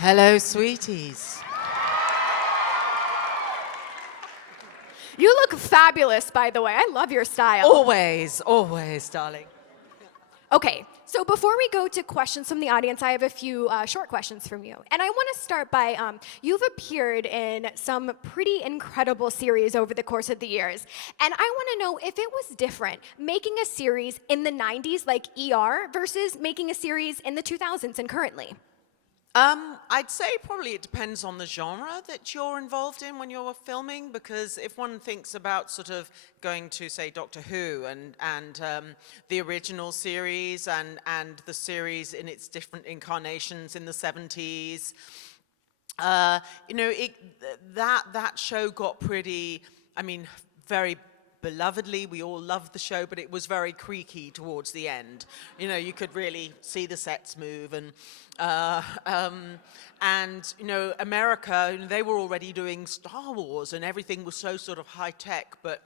Hello, sweeties. You look fabulous, by the way. I love your style. Always, always, darling. Okay, so before we go to questions from the audience, I have a few short questions from you. And I want to start by, you've appeared in some pretty incredible series over the course of the years. And I want to know if it was different making a series in the 90s like ER versus making a series in the 2000s and currently. I'd say probably it depends on the genre that you're involved in when you're filming, because if one thinks about sort of going to, say, Doctor Who and the original series and the series in its different incarnations in the 70s, that show got pretty, very belovedly, we all loved the show, but it was very creaky towards the end. You could really see the sets move, and America, they were already doing Star Wars, and everything was so sort of high tech, but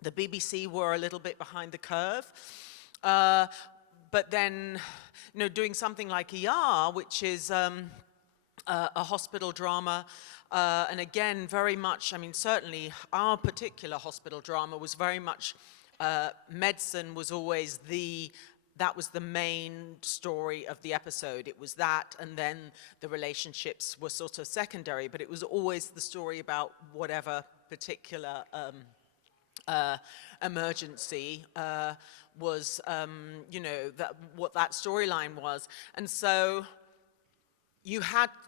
the BBC were a little bit behind the curve. But then, doing something like ER, which is a hospital drama. And again, very much, certainly our particular hospital drama was very much, medicine was always that was the main story of the episode. It was that, and then the relationships were sort of secondary, but it was always the story about whatever particular emergency was, what that storyline was. And so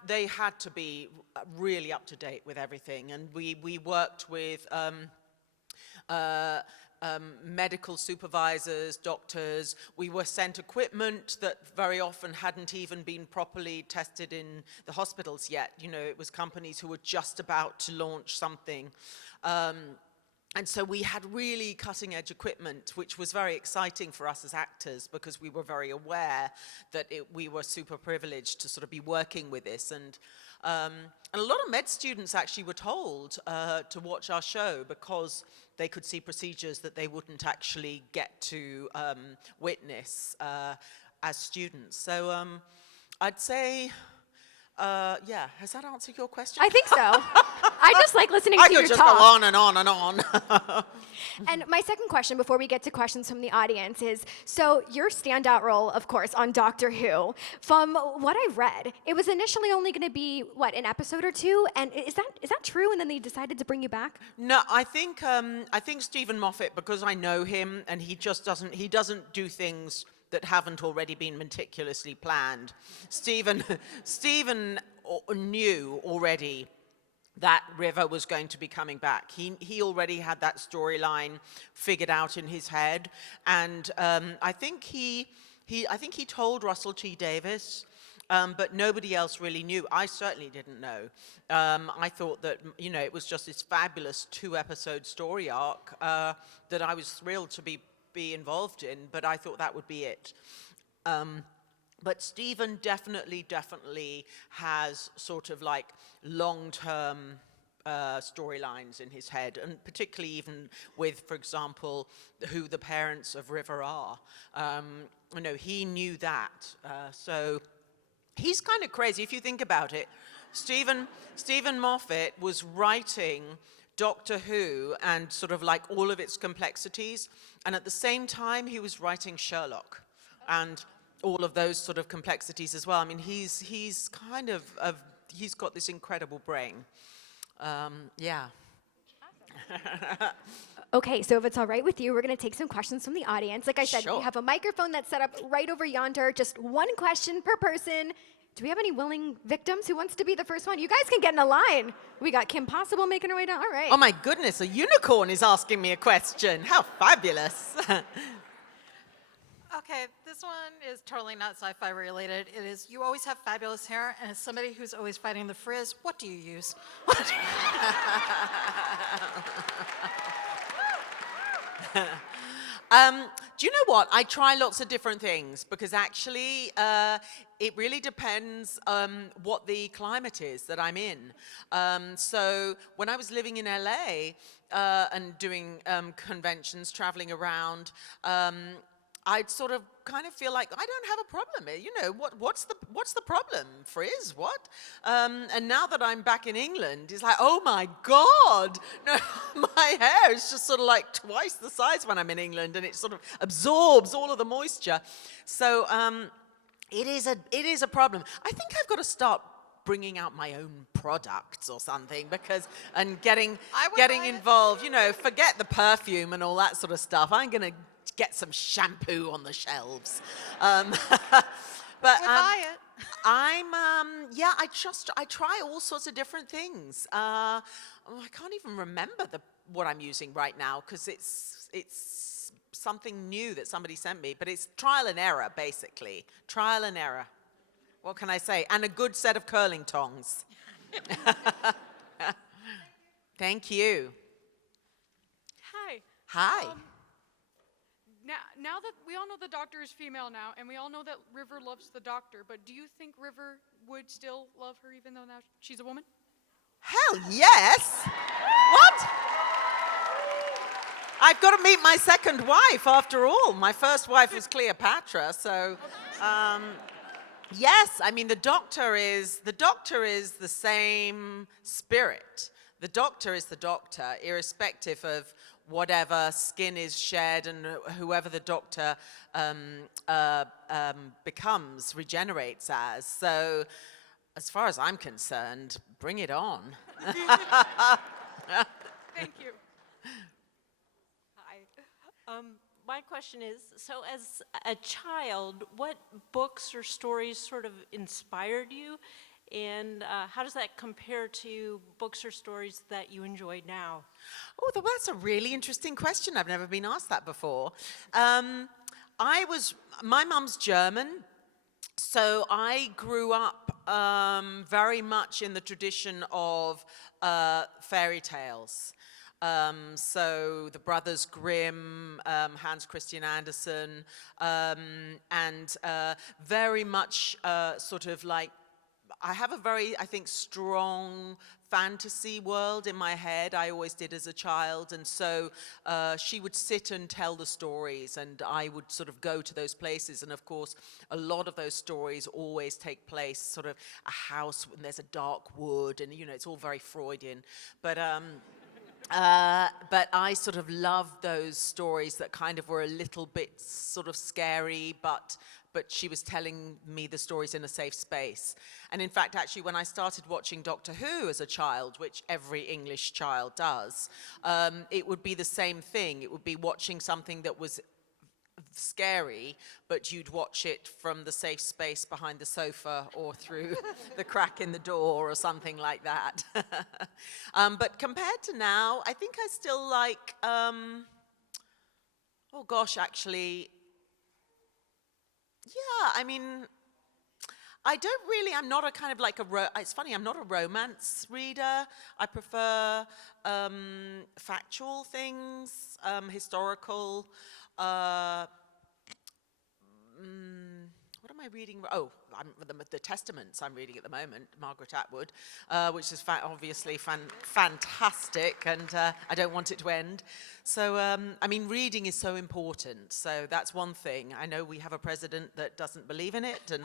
they had to be really up to date with everything, and we worked with medical supervisors, doctors. We were sent equipment that very often hadn't even been properly tested in the hospitals yet. It was companies who were just about to launch something. And so we had really cutting-edge equipment, which was very exciting for us as actors, because we were very aware that we were super privileged to sort of be working with this. And a lot of med students actually were told to watch our show because they could see procedures that they wouldn't actually get to witness as students. So I'd say, has that answered your question? I think so. I just like listening to I your could just talk. go on and on and on. And my second question before we get to questions from the audience is, so your standout role, of course, on Doctor Who, from what I've read, it was initially only going to be, an episode or two? And is that true? And then they decided to bring you back? No, I think Stephen Moffat, because I know him, and he doesn't do things that haven't already been meticulously planned. Stephen knew already that River was going to be coming back. He already had that storyline figured out in his head, and I think he told Russell T Davies, but nobody else really knew. I certainly didn't know. I thought that it was just this fabulous 2-episode story arc that I was thrilled to be involved in, but I thought that would be it. But Stephen definitely has sort of like long-term storylines in his head, and particularly even with, for example, who the parents of River are. He knew that. So he's kind of crazy if you think about it. Stephen Moffat was writing Doctor Who and sort of like all of its complexities, and at the same time he was writing Sherlock and all of those sort of complexities as well. He's kind of he's got this incredible brain. Yeah. Okay, so if it's all right with you, we're going to take some questions from the audience. Like I said, Sure. we have a microphone that's set up right over yonder, just one question per person. Do we have any willing victims? Who wants to be the first one? You guys can get in a line. We got Kim Possible making her way down. All right. Oh my goodness, a unicorn is asking me a question. How fabulous. Okay, this one is totally not sci-fi related. It is, you always have fabulous hair, and as somebody who's always fighting the frizz, what do you use? Do you know what? I try lots of different things, because actually it really depends what the climate is that I'm in. So when I was living in LA and doing conventions, traveling around, I'd sort of kind of feel like I don't have a problem. You know, what's the problem, Frizz? What? And now that I'm back in England, it's like, oh my God, no, my hair is just sort of like twice the size when I'm in England, and it sort of absorbs all of the moisture. So it is a problem. I think I've got to start bringing out my own products or something, and getting involved. You know, forget the perfume and all that sort of stuff. I'm gonna get some shampoo on the shelves. But buy it. I try all sorts of different things. I can't even remember what I'm using right now because it's something new that somebody sent me, but it's trial and error, basically. Trial and error. What can I say? And a good set of curling tongs. Thank you. Hi. Hi. Now that we all know the Doctor is female now, and we all know that River loves the Doctor, but do you think River would still love her even though now she's a woman? Hell yes. What? I've got to meet my second wife after all. My first wife was Cleopatra, so yes, I mean the Doctor is the same spirit. The Doctor is the Doctor, irrespective of whatever skin is shed and whoever the Doctor becomes, regenerates as. So, as far as I'm concerned, bring it on. Thank you. Hi. My question is, so as a child, what books or stories sort of inspired you? And how does that compare to books or stories that you enjoy now? Oh, that's a really interesting question. I've never been asked that before. My mum's German, so I grew up very much in the tradition of fairy tales. So the Brothers Grimm, Hans Christian Andersen, and very much sort of like, I have a very, I think, strong fantasy world in my head. I always did as a child. And so she would sit and tell the stories, and I would sort of go to those places. And of course, a lot of those stories always take place sort of a house, and there's a dark wood, and, you know, it's all very Freudian. But I sort of loved those stories that kind of were a little bit sort of scary, but she was telling me the stories in a safe space. And in fact, actually, when I started watching Doctor Who as a child, which every English child does, it would be the same thing. It would be watching something that was scary, but you'd watch it from the safe space behind the sofa or through the crack in the door or something like that. But compared to now, I think I still like, oh gosh, actually, yeah, I mean, I'm not a kind of like it's funny, I'm not a romance reader. I prefer factual things, historical. What am I reading? Oh, the Testaments I'm reading at the moment, Margaret Atwood, which is obviously fantastic, and I don't want it to end. So, I mean, reading is so important, so that's one thing. I know we have a president that doesn't believe in it, and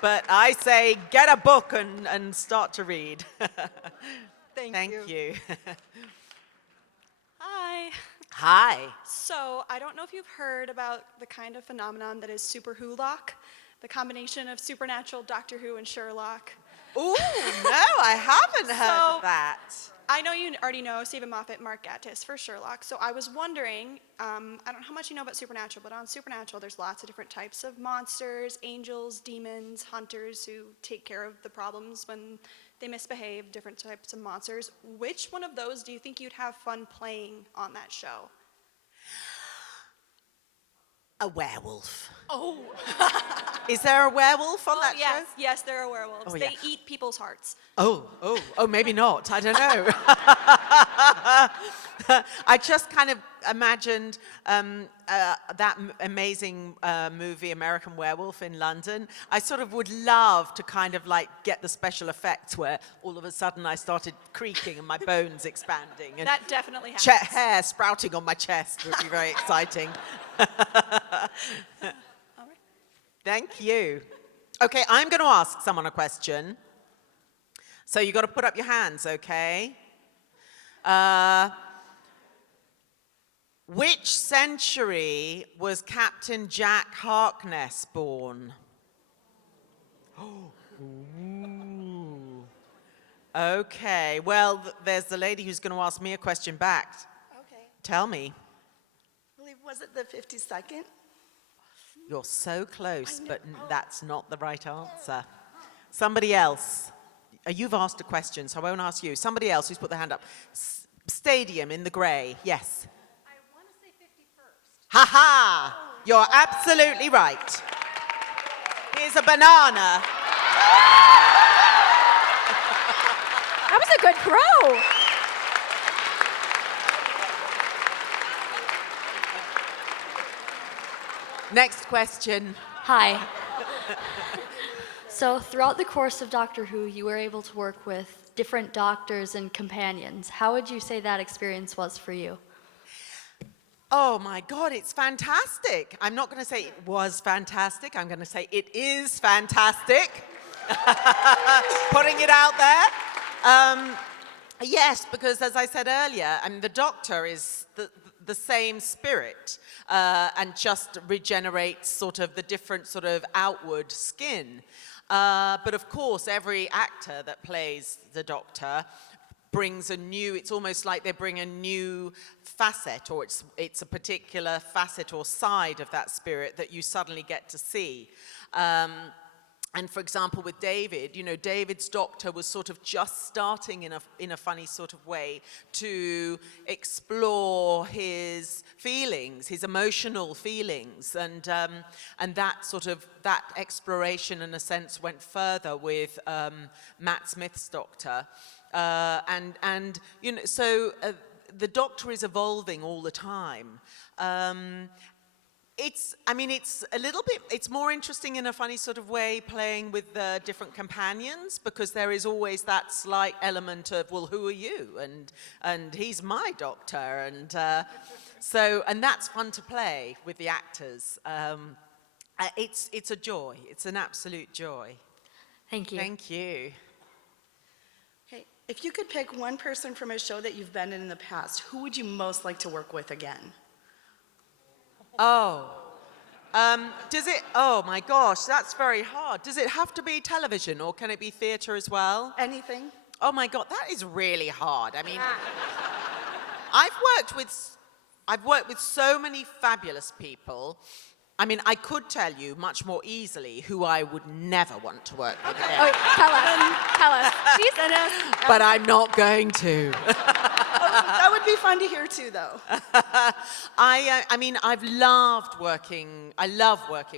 but I say get a book and start to read. Thank you. Hi. Hi. So I don't know if you've heard about the kind of phenomenon that is super Who-lock, the combination of supernatural Doctor Who and Sherlock. Ooh, no, I haven't heard of that. I know you already know Stephen Moffat, Mark Gatiss for Sherlock, so I was wondering, I don't know how much you know about Supernatural, but on Supernatural there's lots of different types of monsters, angels, demons, hunters who take care of the problems when they misbehave, different types of monsters. Which one of those do you think you'd have fun playing on that show? A werewolf. Oh. Is there a werewolf on that yes, show? yes, there are werewolves. Oh, yeah. They eat people's hearts. Oh, maybe not. I don't know. I just kind of imagined that amazing movie, American Werewolf in London. I sort of would love to kind of like get the special effects where all of a sudden I started creaking and my bones expanding. And That definitely happens. hair sprouting on my chest would be very exciting. Thank you. Okay, I'm going to ask someone a question. So you got to put up your hands, okay? Which century was Captain Jack Harkness born? Ooh. Okay, well, there's the lady who's going to ask me a question back. Okay. Tell me. I believe, was it the 52nd? You're so close, but that's not the right answer. Somebody else. You've asked a question, so I won't ask you. Somebody else who's put their hand up. Stadium in the grey, yes. I want to say 51st. Ha ha! You're absolutely right. Here's a banana. That was a good throw. Next question. Hi. So throughout the course of Doctor Who, you were able to work with different doctors and companions. How would you say that experience was for you? Oh my God, it's fantastic. I'm not going to say it was fantastic. I'm going to say it is fantastic. Putting it out there. Yes, because as I said earlier, I mean, the Doctor is the same spirit and just regenerates sort of the different sort of outward skin. But of course, every actor that plays the Doctor brings a new, it's almost like they bring a new facet, or it's a particular facet or side of that spirit that you suddenly get to see. And for example, with David, you know, David's Doctor was sort of just starting in a funny sort of way to explore his feelings, his emotional feelings, and that sort of that exploration, in a sense, went further with Matt Smith's Doctor, and you know, so the Doctor is evolving all the time. It's a little bit, it's more interesting in a funny sort of way playing with the different companions, because there is always that slight element of, well, who are you? And he's my Doctor. And and that's fun to play with the actors. It's a joy. It's an absolute joy. Thank you. Thank you. Okay. If you could pick one person from a show that you've been in the past, who would you most like to work with again? Oh. Oh my gosh, that's very hard. Does it have to be television, or can it be theatre as well? Anything? Oh my God, that is really hard. I mean, I've worked with so many fabulous people. I mean, I could tell you much more easily who I would never want to work with again. Oh, wait, tell us. But I'm not going to. That would be fun to hear too, though. I mean, I love working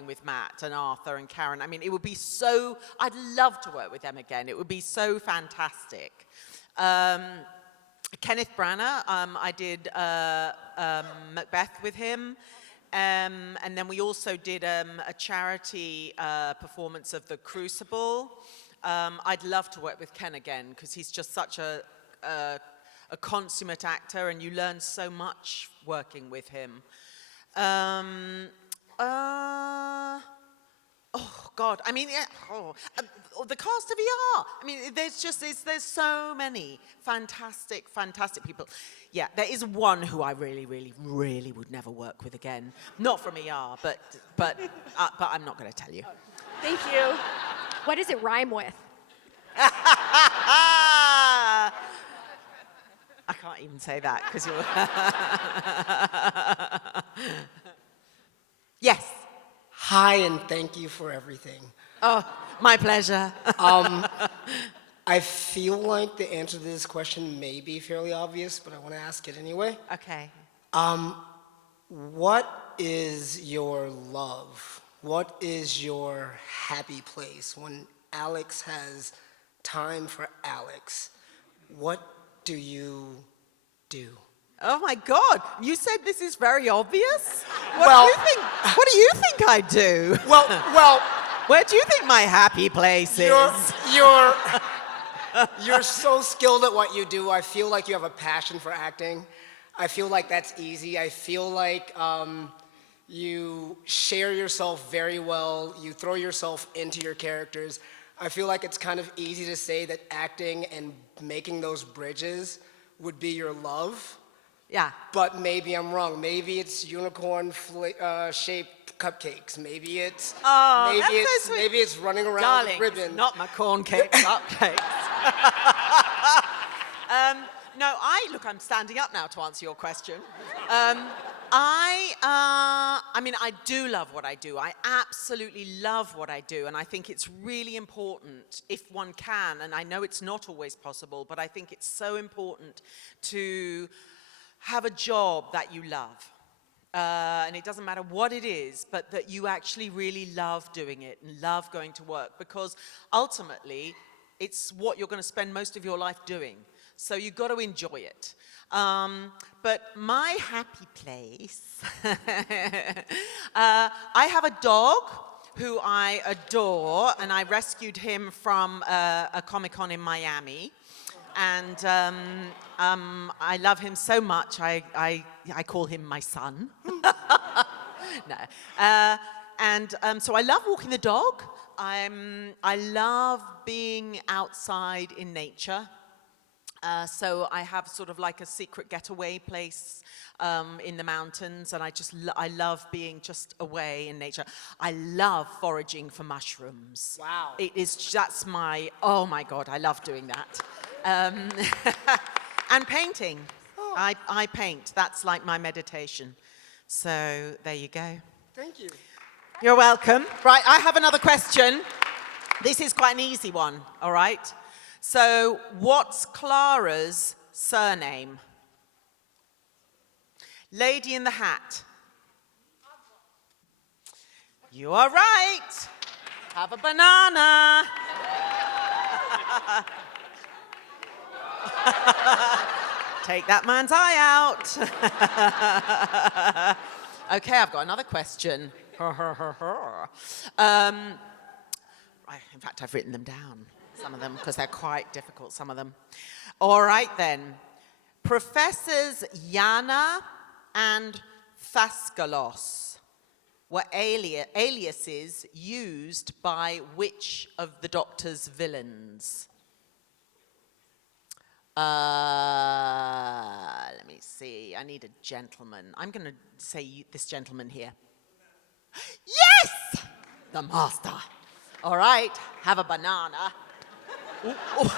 with Matt and Arthur and Karen. I mean, I'd love to work with them again. It would be so fantastic. Kenneth Branagh, I did Macbeth with him. And then we also did a charity performance of The Crucible. I'd love to work with Ken again, because he's just such a consummate actor, and you learn so much working with him. Oh God! I mean, the cast of ER. I mean, there's so many fantastic people. Yeah, there is one who I really would never work with again. Not from ER, but I'm not going to tell you. Thank you. What does it rhyme with? I can't even say that because you're. Yes. Hi, and thank you for everything. Oh, my pleasure. I feel like the answer to this question may be fairly obvious, but I want to ask it anyway. Okay. What is your love what is your happy place when Alex has time for Alex? What do you do? Oh my God! You said this is very obvious. Well- What do you think I do? Well, Where do you think my happy place is? you're so skilled at what you do. I feel like you have a passion for acting. I feel like that's easy. I feel like you share yourself very well. You throw yourself into your characters. I feel like it's kind of easy to say that acting and making those bridges would be your love. Yeah. But maybe I'm wrong. Maybe it's unicorn-shaped cupcakes. Maybe it's Oh, that's so sweet. maybe it's running around Darling, with ribbon. not my corn cake cupcakes. No, I'm standing up now to answer your question. I mean, I do love what I do. I absolutely love what I do, and I think it's really important if one can, and I know it's not always possible, but I think it's so important to have a job that you love. And it doesn't matter what it is, but that you actually really love doing it and love going to work, because ultimately it's what you're going to spend most of your life doing. So you've got to enjoy it. But my happy place, I have a dog who I adore, and I rescued him from a Comic-Con in Miami. And I love him so much, I call him my son. No. So I love walking the dog. I love being outside in nature. So I have sort of like a secret getaway place in the mountains, and I love being just away in nature. I love foraging for mushrooms. Wow. Oh my God, I love doing that. And painting. Oh. I paint. That's like my meditation. So there you go. Thank you. You're welcome. Right, I have another question. This is quite an easy one, all right? So what's Clara's surname? Lady in the Hat. You are right. Have a banana. Take that man's eye out. Okay, I've got another question. In fact, I've written them down, some of them, because they're quite difficult, some of them. All right, then. Professors Yana and Thaskalos were aliases used by which of the Doctor's villains? Let me see. I need a gentleman. I'm going to say this gentleman here. Yes! The Master. All right. Have a banana. Ooh, ooh.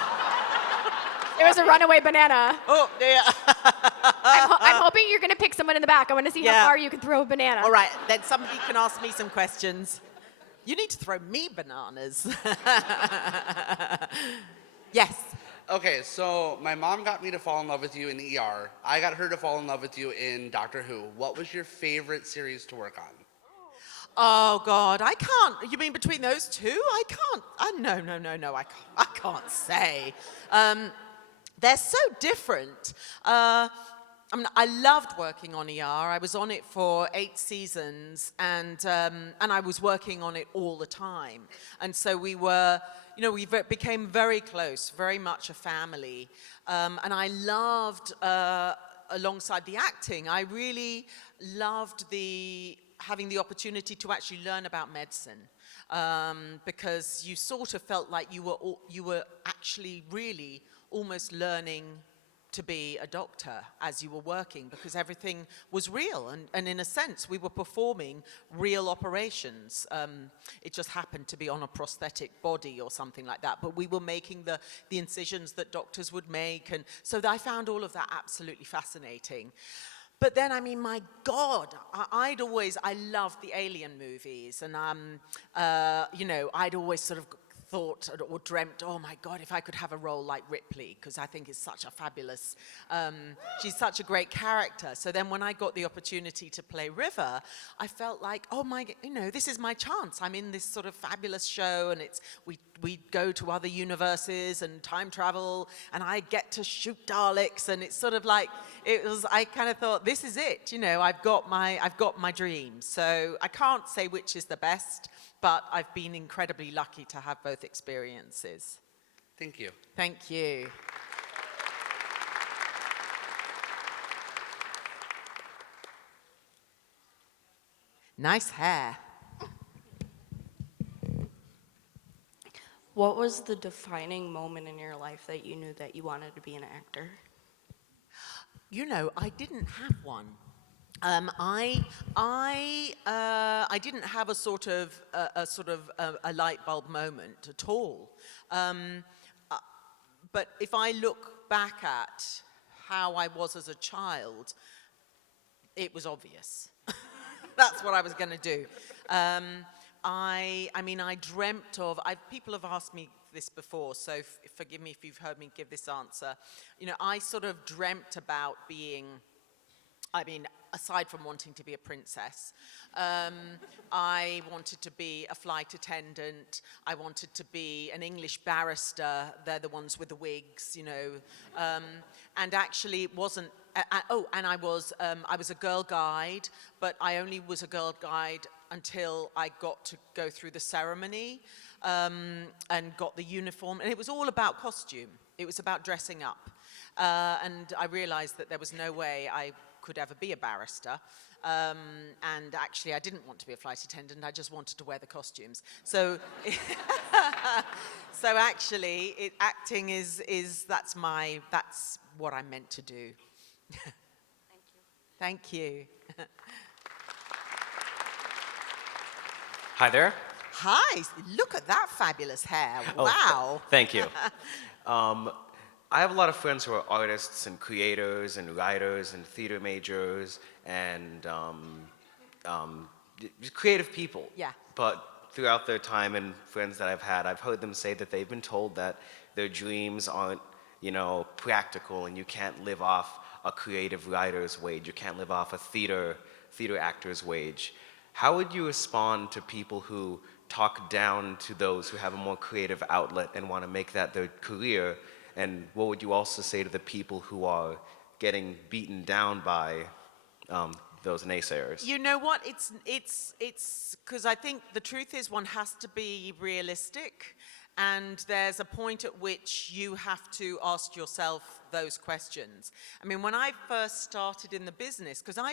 There was a runaway banana. Oh, yeah. I'm hoping you're going to pick someone in the back. I want to see Yeah. how far you can throw a banana. All right. Then somebody can ask me some questions. You need to throw me bananas. Yes. Okay, so my mom got me to fall in love with you in ER. I got her to fall in love with you in Doctor Who. What was your favorite series to work on? Oh, God, I can't. You mean between those two? I can't. No, I can't say. They're so different. I loved working on ER. I was on it for 8 seasons, and I was working on it all the time. And so we became very close, very much a family. And I loved, alongside the acting, I really loved having the opportunity to actually learn about medicine, because you sort of felt like you were actually really almost learning to be a doctor as you were working, because everything was real, and in a sense we were performing real operations. It just happened to be on a prosthetic body or something like that, but we were making the incisions that doctors would make, and so I found all of that absolutely fascinating. But then, I mean, my God, I loved the Alien movies, and I'd always sort of thought or dreamt, oh my God, if I could have a role like Ripley, because I think it's such a fabulous, she's such a great character. So then when I got the opportunity to play River, I felt like, oh my, this is my chance. I'm in this sort of fabulous show, and we go to other universes and time travel, and I get to shoot Daleks, and it's sort of like, I kind of thought, this is it, I've got my dreams. So I can't say which is the best, but I've been incredibly lucky to have both experiences. Thank you. Thank you. Nice hair. What was the defining moment in your life that you knew that you wanted to be an actor? I didn't have one. I didn't have a light bulb moment at all. But if I look back at how I was as a child, it was obvious. That's what I was going to do. I dreamt of, people have asked me this before, so forgive me if you've heard me give this answer. I sort of dreamt about being, aside from wanting to be a princess, I wanted to be a flight attendant. I wanted to be an English barrister. They're the ones with the wigs, and actually it wasn't, and I was a girl guide, but I only was a girl guide until I got to go through the ceremony and got the uniform. And it was all about costume. It was about dressing up. And I realized that there was no way I could ever be a barrister. And actually, I didn't want to be a flight attendant. I just wanted to wear the costumes. So, so actually, acting that's what I'm meant to do. Thank you. Hi there. Hi, look at that fabulous hair. Wow. Oh, thank you. I have a lot of friends who are artists and creators and writers and theater majors and creative people. Yeah. But throughout their time and friends that I've had, I've heard them say that they've been told that their dreams aren't, practical, and you can't live off a creative writer's wage. You can't live off a theater actor's wage. How would you respond to people who talk down to those who have a more creative outlet and want to make that their career? And what would you also say to the people who are getting beaten down by those naysayers? You know what? It's because I think the truth is one has to be realistic, and there's a point at which you have to ask yourself those questions. I mean, when I first started in the business, because when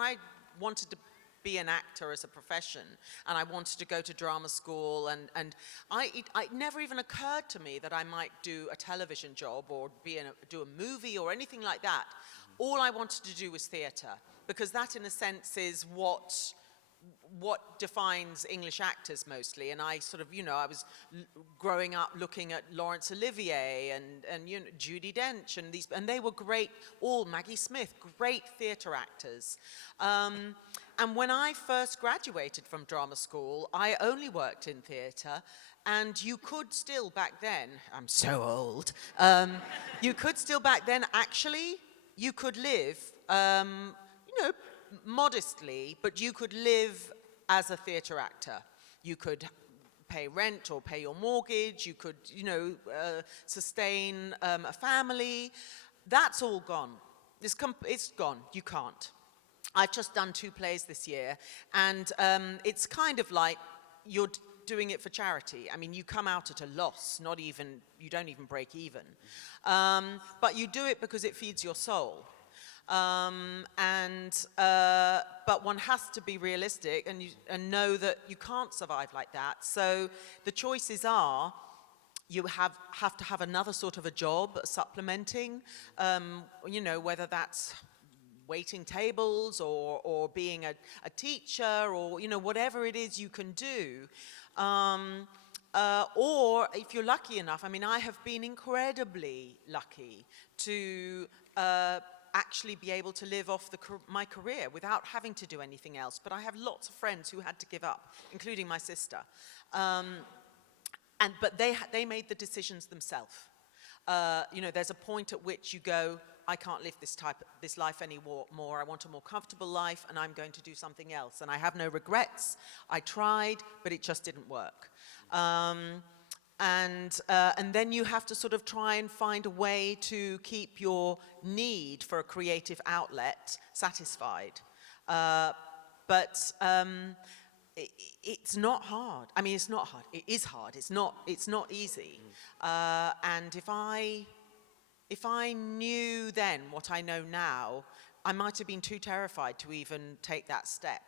I wanted to be an actor as a profession, and I wanted to go to drama school, and it never even occurred to me that I might do a television job or do a movie or anything like that. All I wanted to do was theatre, because that in a sense is what defines English actors mostly. And I sort of, I was growing up looking at Laurence Olivier and Judi Dench and they were great, all Maggie Smith, great theatre actors. And when I first graduated from drama school, I only worked in theatre, and you could still back then, I'm so old, you could still back then actually, you could live, modestly, but you could live as a theatre actor. You could pay rent or pay your mortgage. You could, sustain a family. That's all gone. It's gone. You can't. I've just done 2 plays this year, and it's kind of like you're doing it for charity. I mean, you come out at a loss, you don't even break even. But you do it because it feeds your soul. But one has to be realistic and know that you can't survive like that. So the choices are, you have to have another sort of a job supplementing, whether that's waiting tables or being a teacher or, whatever it is you can do. Or if you're lucky enough, I mean, I have been incredibly lucky to actually be able to live off my career without having to do anything else. But I have lots of friends who had to give up, including my sister. But they made the decisions themselves. There's a point at which you go, I can't live this life anymore. I want a more comfortable life, and I'm going to do something else. And I have no regrets. I tried, but it just didn't work. And then you have to sort of try and find a way to keep your need for a creative outlet satisfied. It's not hard. I mean, it's not hard. It is hard. It's not easy. And if I knew then what I know now, I might have been too terrified to even take that step.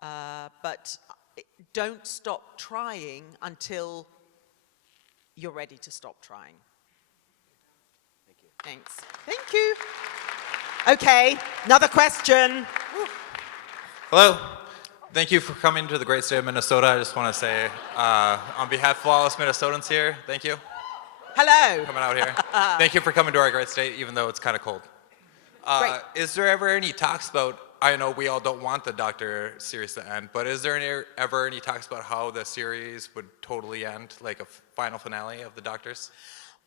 But don't stop trying until you're ready to stop trying. Thank you. Thanks. Thank you. Okay, another question. Hello. Thank you for coming to the great state of Minnesota. I just want to say, on behalf of all us Minnesotans here, thank you. Hello. Coming out here. Thank you for coming to our great state, even though it's kind of cold. Great. Is there ever any talks about, I know we all don't want the Doctor series to end, but is there ever any talks about how the series would totally end, like a final finale of the Doctors?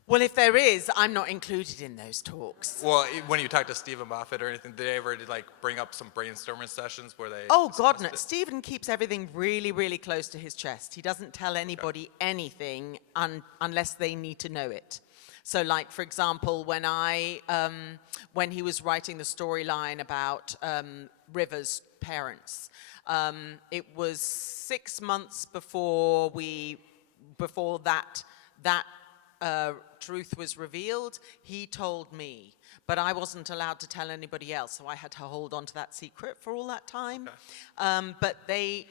Well, if there is, I'm not included in those talks. Well, when you talk to Stephen Moffat or anything, did they ever bring up some brainstorming sessions where they... Oh, God, no. Stephen keeps everything really, really close to his chest. He doesn't tell anybody anything unless they need to know it. So, like, for example, when he was writing the storyline about River's parents, it was 6 months before that truth was revealed. He told me, but I wasn't allowed to tell anybody else, so I had to hold on to that secret for all that time. Okay. But they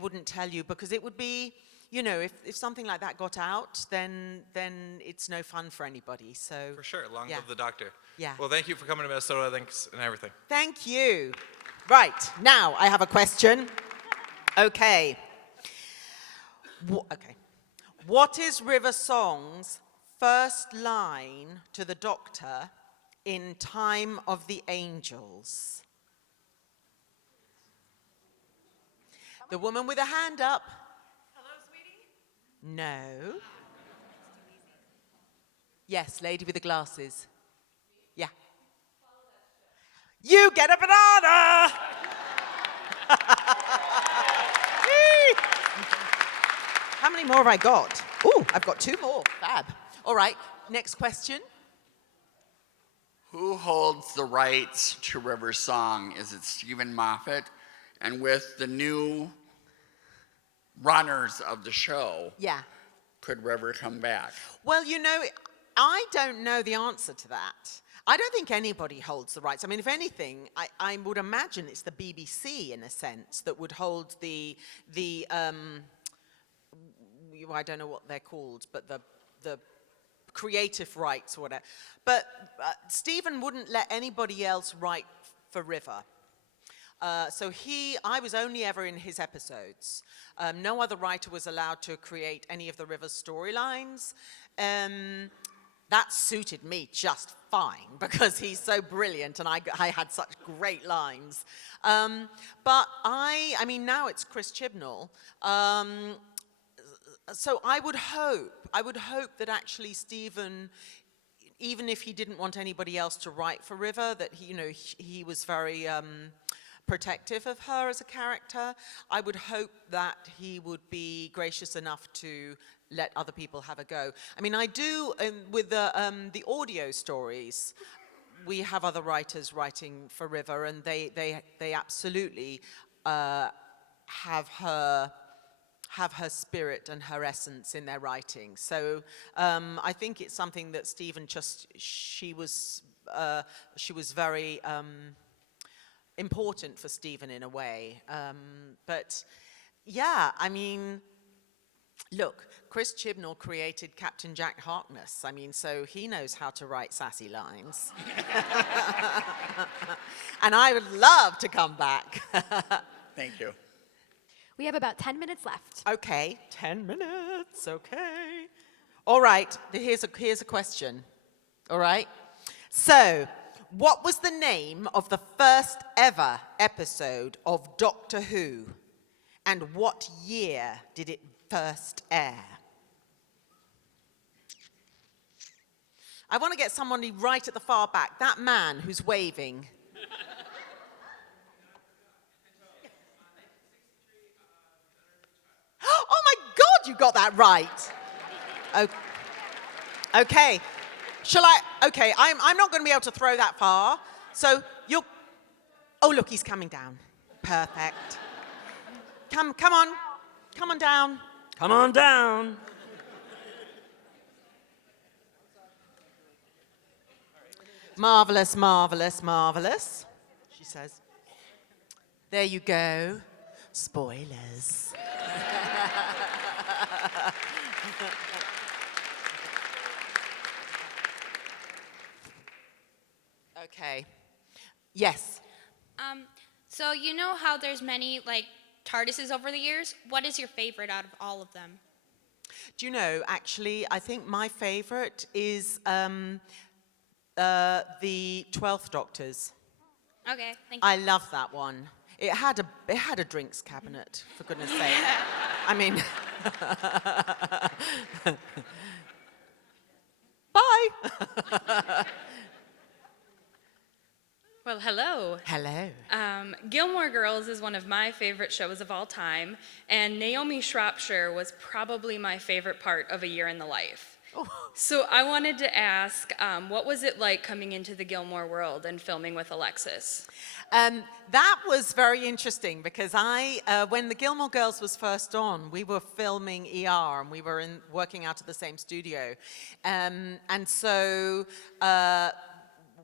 wouldn't tell you, because it would be, if something like that got out, then it's no fun for anybody. So for sure, long live the Doctor. Yeah. Well, thank you for coming to Minnesota. Thanks and everything. Thank you. Right, now I have a question. Okay. Okay. What is River Song's first line to the Doctor in Time of the Angels? The woman with a hand up. Hello, sweetie? No. Yes, lady with the glasses. Yeah. You get a banana! How many more have I got? Ooh, I've got 2 more. Fab. All right, next question. Who holds the rights to River's song? Is it Stephen Moffat? And with the new runners of the show, yeah, could River come back? Well, I don't know the answer to that. I don't think anybody holds the rights. I mean, if anything, I would imagine it's the BBC, in a sense, that would hold the I don't know what they're called, but the creative rights or whatever. But Stephen wouldn't let anybody else write for River. So I was only ever in his episodes. No other writer was allowed to create any of the River storylines. That suited me just fine, because he's so brilliant and I had such great lines. But I mean, now it's Chris Chibnall. So I would hope that actually Stephen, even if he didn't want anybody else to write for River, that he was very protective of her as a character. I would hope that he would be gracious enough to let other people have a go. I mean, I do with the audio stories. We have other writers writing for River, and they absolutely have her spirit and her essence in their writing. So I think it's something that Stephen she was very important for Stephen in a way. But yeah, I mean, look, Chris Chibnall created Captain Jack Harkness. I mean, so he knows how to write sassy lines. And I would love to come back. Thank you. We have about 10 minutes left. Okay, 10 minutes, okay. All right, here's a question, all right? So, What was the name of the first ever episode of Doctor Who? And what year did it first air? I want to get somebody right at the far back. That man who's waving. Oh my God, you got that right. Okay. Shall I? Okay, I'm not going to be able to throw that far. So you'll. Oh, look, he's coming down. Perfect. Come on. Come on down. Come on down. Marvelous, marvelous, marvelous, she says. There you go. Spoilers. Okay. Yes. So you know how there's many like TARDISes over the years? What is your favorite out of all of them? Do you know, actually, I think my favorite is the 12th Doctor's. Okay, thank you. I love that one. It had a drinks cabinet, for goodness sake. I mean, bye. Well, hello. Hello. Gilmore Girls is one of my favorite shows of all time, and Naomi Shropshire was probably my favorite part of A Year in the Life. Oh. So I wanted to ask, what was it like coming into the Gilmore world and filming with Alexis? That was very interesting because when the Gilmore Girls was first on, we were filming ER and we were working out of the same studio. And so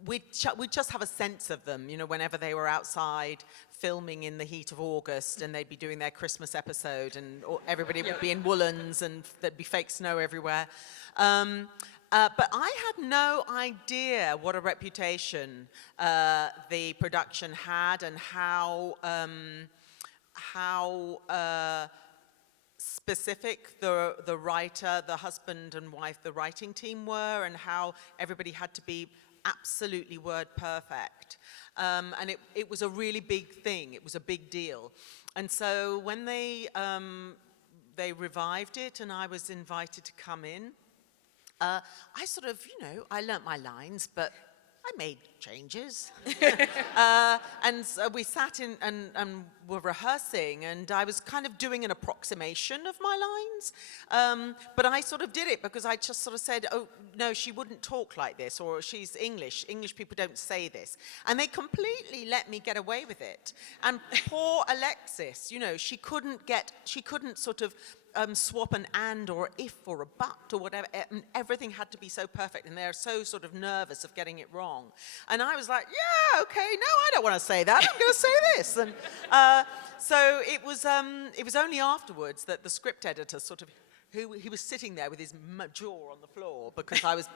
we'd just have a sense of them, you know, whenever they were outside filming in the heat of August and they'd be doing their Christmas episode and everybody would be in woolens and there'd be fake snow everywhere. But I had no idea what a reputation the production had and how specific the writer, the husband and wife, the writing team were, and how everybody had to be absolutely word perfect. And it was a really big thing. It was a big deal. And so when they revived it and I was invited to come in, I sort of, you know, I learnt my lines, but I made changes. And so we sat in and were rehearsing, and I was kind of doing an approximation of my lines. But I sort of did it because I just sort of said, oh, no, she wouldn't talk like this, or she's English. English people don't say this. And they completely let me get away with it. And poor Alexis, you know, she couldn't sort of swap an and or if or a but or whatever, and everything had to be so perfect, and they're so sort of nervous of getting it wrong. And I was like, yeah, okay, no, I don't want to say that, I'm going to say this. And so it was only afterwards that the script editor sort of, he was sitting there with his jaw on the floor because I was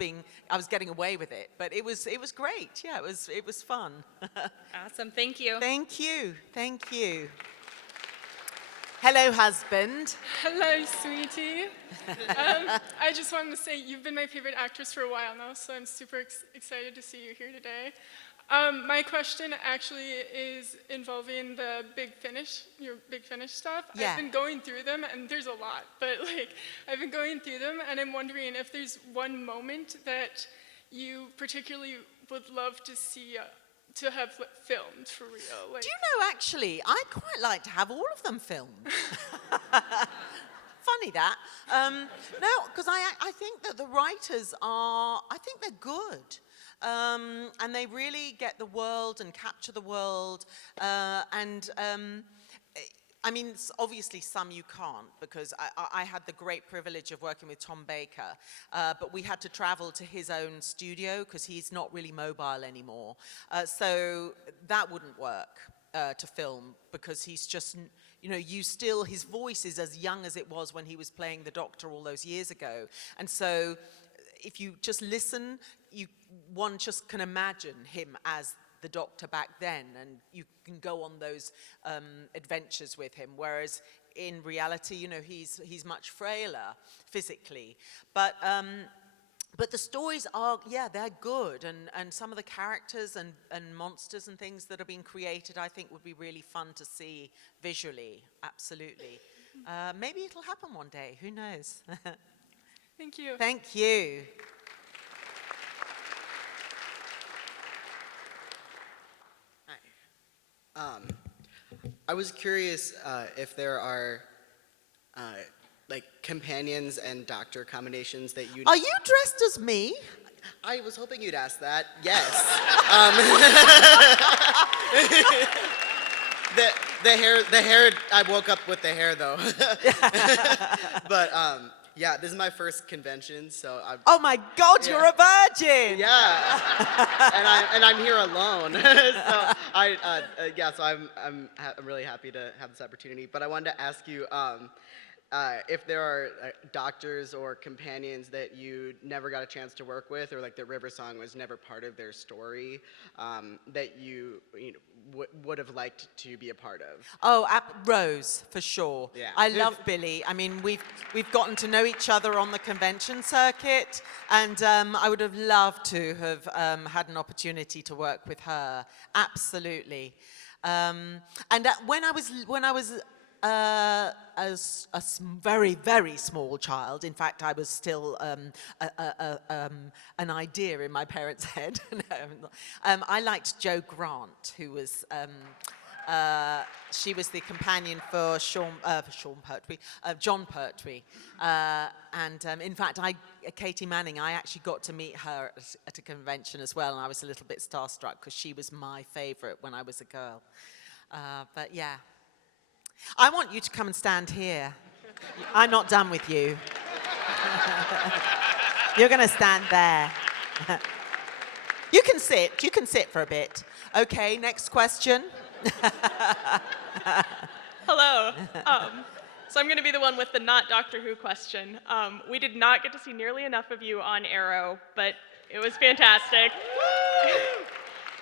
getting away with it. But it was great, yeah, it was fun. Awesome, thank you. Thank you. Hello, husband. Hello, sweetie. I just wanted to say you've been my favorite actress for a while now, so I'm super excited to see you here today. My question actually is involving the your Big Finish stuff. Yeah. I've been going through them, and there's a lot, but I've been going through them, and I'm wondering if there's one moment that you particularly would love to see to have filmed for real. Do you know, actually, I'd quite like to have all of them filmed. Funny that. No, because I think that the writers I think they're good. And they really get the world and capture the world. I mean, obviously some you can't, because I had the great privilege of working with Tom Baker, but we had to travel to his own studio because he's not really mobile anymore. So that wouldn't work to film, because he's just, you know, his voice is as young as it was when he was playing the Doctor all those years ago. And so if you just listen, one just can imagine him as the Doctor back then, and you can go on those adventures with him, whereas in reality, you know, he's much frailer physically. But but the stories are, yeah, they're good, and some of the characters and monsters and things that are being created, I think would be really fun to see visually, absolutely. Maybe it'll happen one day, who knows? Thank you. Thank you. I was curious if there are like companions and doctor combinations that you. Are you dressed as me? I was hoping you'd ask that. Yes. The hair. I woke up with the hair though. But yeah, this is my first convention, so I'm. Oh my God, Yeah. you're a virgin! Yeah, and I'm here alone. So so I'm really happy to have this opportunity. But I wanted to ask you if there are doctors or companions that you never got a chance to work with, or like the River Song was never part of their story, that you would have liked to be a part of. Oh, Rose, for sure. Yeah. I love Billy. I mean, we've gotten to know each other on the convention circuit, and I would have loved to have had an opportunity to work with her. Absolutely. And when I was very, very small child. In fact, I was still an idea in my parents' head. I liked Jo Grant, who was, she was the companion for John Pertwee. And in fact, Katie Manning, I actually got to meet her at a convention as well, and I was a little bit starstruck because she was my favorite when I was a girl. But yeah. I want you to come and stand here. I'm not done with you. You're going to stand there. You can sit for a bit. Okay, next question. Hello. So I'm going to be the one with the not Doctor Who question. We did not get to see nearly enough of you on Arrow, but it was fantastic.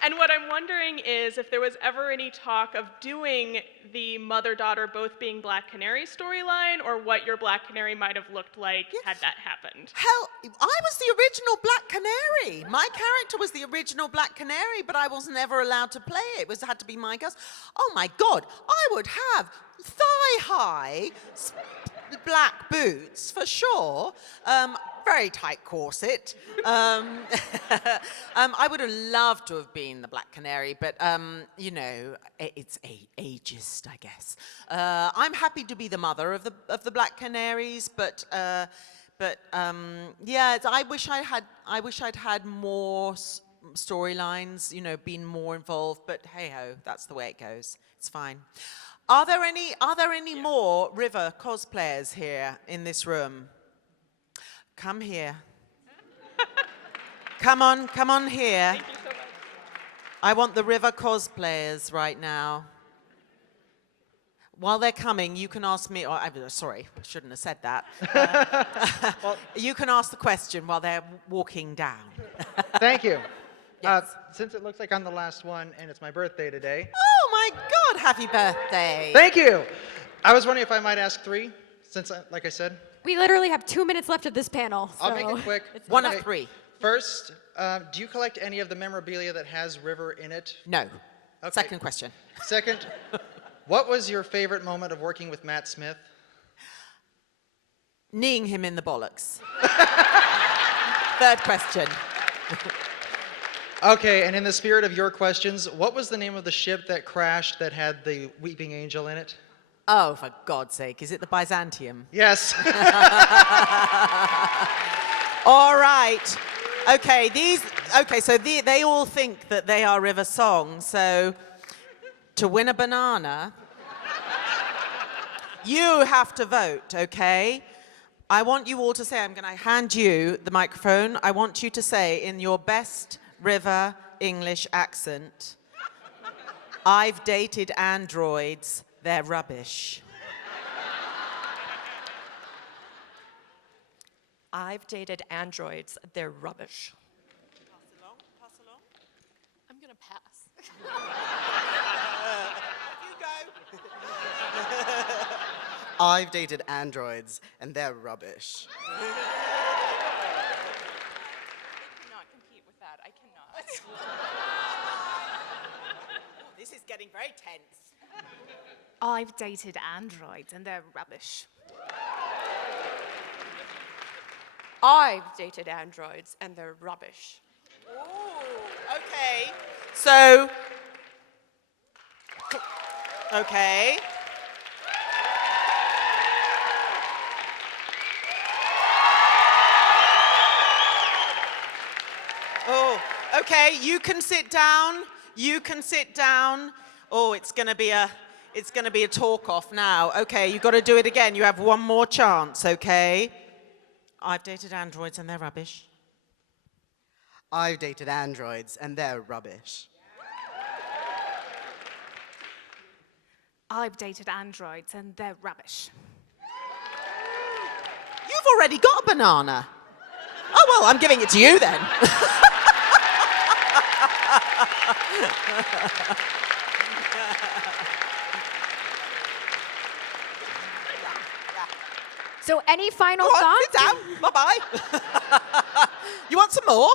And what I'm wondering is if there was ever any talk of doing the mother-daughter both being Black Canary storyline, or what your Black Canary might have looked like had that happened. Hell, I was the original Black Canary. My character was the original Black Canary, but I wasn't ever allowed to play it. It had to be my girls. Oh my God, I would have thigh-high black boots for sure. Very tight corset. I would have loved to have been the Black Canary, but you know, it's ageist, I guess. I'm happy to be the mother of the Black Canaries, but yeah, I wish I'd had more storylines, you know, been more involved. But hey ho, that's the way it goes. It's fine. Are there any more River cosplayers here in this room? Come here. Come on here. Thank you so much. I want the River cosplayers right now. While they're coming, you can ask me, sorry, I shouldn't have said that. You can ask the question while they're walking down. Thank you. Yes. Since it looks like I'm the last one and it's my birthday today. Oh my God, happy birthday. Thank you. I was wondering if I might ask three, since, like I said. We literally have 2 minutes left of this panel. I'll so make it quick. One of three. First, do you collect any of the memorabilia that has River in it? No. Okay. Second question. Second, what was your favorite moment of working with Matt Smith? Kneeing him in the bollocks. Third question. Okay, and in the spirit of your questions, what was the name of the ship that crashed that had the Weeping Angel in it? Oh, for God's sake, is it the Byzantium? Yes. All right. Okay, so they all think that they are River songs, so to win a banana, you have to vote, okay? I want you all to say, I'm going to hand you the microphone. I want you to say in your best River English accent, I've dated androids, they're rubbish. I've dated androids, they're rubbish. Pass along. I'm gonna pass. You go. I've dated androids, and they're rubbish. getting very tense. I've dated androids and they're rubbish. I've dated androids and they're rubbish. Ooh, okay. So, okay. Oh, okay, you can sit down. You can sit down. Oh, it's going to be a talk off now. Okay, you got to do it again. You have one more chance, okay? I've dated androids and they're rubbish. I've dated androids and they're rubbish. I've dated androids and they're rubbish. You've already got a banana. Oh, well, I'm giving it to you then. So any final Go on, thoughts? sit down. Bye-bye. You want some more?